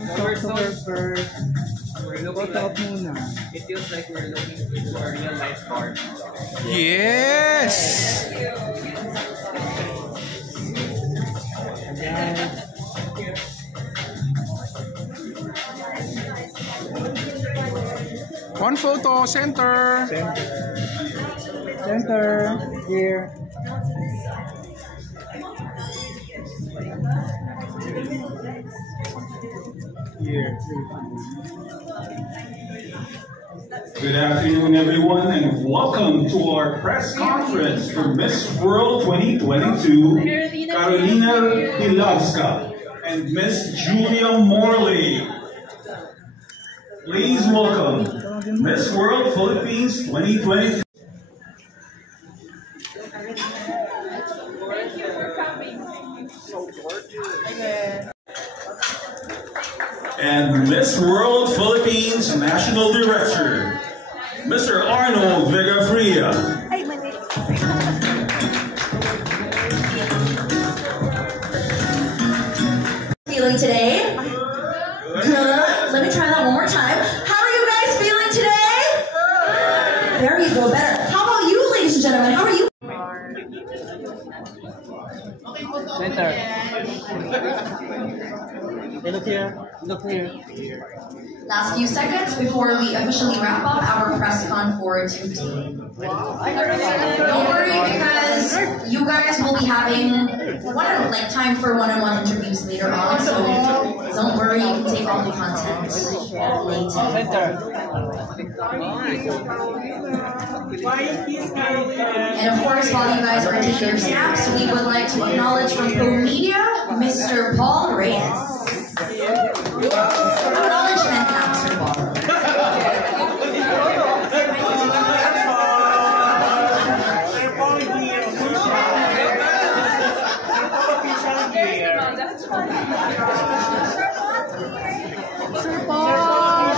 We're so first. we're looking like, it feels like we're looking into a real life park. Yes! One photo, center. Center. Here. Here. Good afternoon, everyone, and welcome to our press conference for Miss World 2022, Carolina Pilavska and Miss Julia Morley. Please welcome Miss World Philippines 2022. Thank you for coming. So gorgeous. And Miss World Philippines National Director, Mr. Arnold Vegafria. Feeling today? Good. Let me try that one more time. How are you guys feeling today? There you go, better. How about you, ladies and gentlemen? How are you? Center. Hey, look here. Look here. Last few seconds before we officially wrap up our press con for today. Don't worry, because you guys will be having time for one-on-one interviews later on. So don't worry, you can take all the content later. Center. And of course, while you guys are taking your snaps, we would like to acknowledge from Pro Media, Mr. Paul Reyes. Acknowledgement now, Mr. Paul. Sir Paul.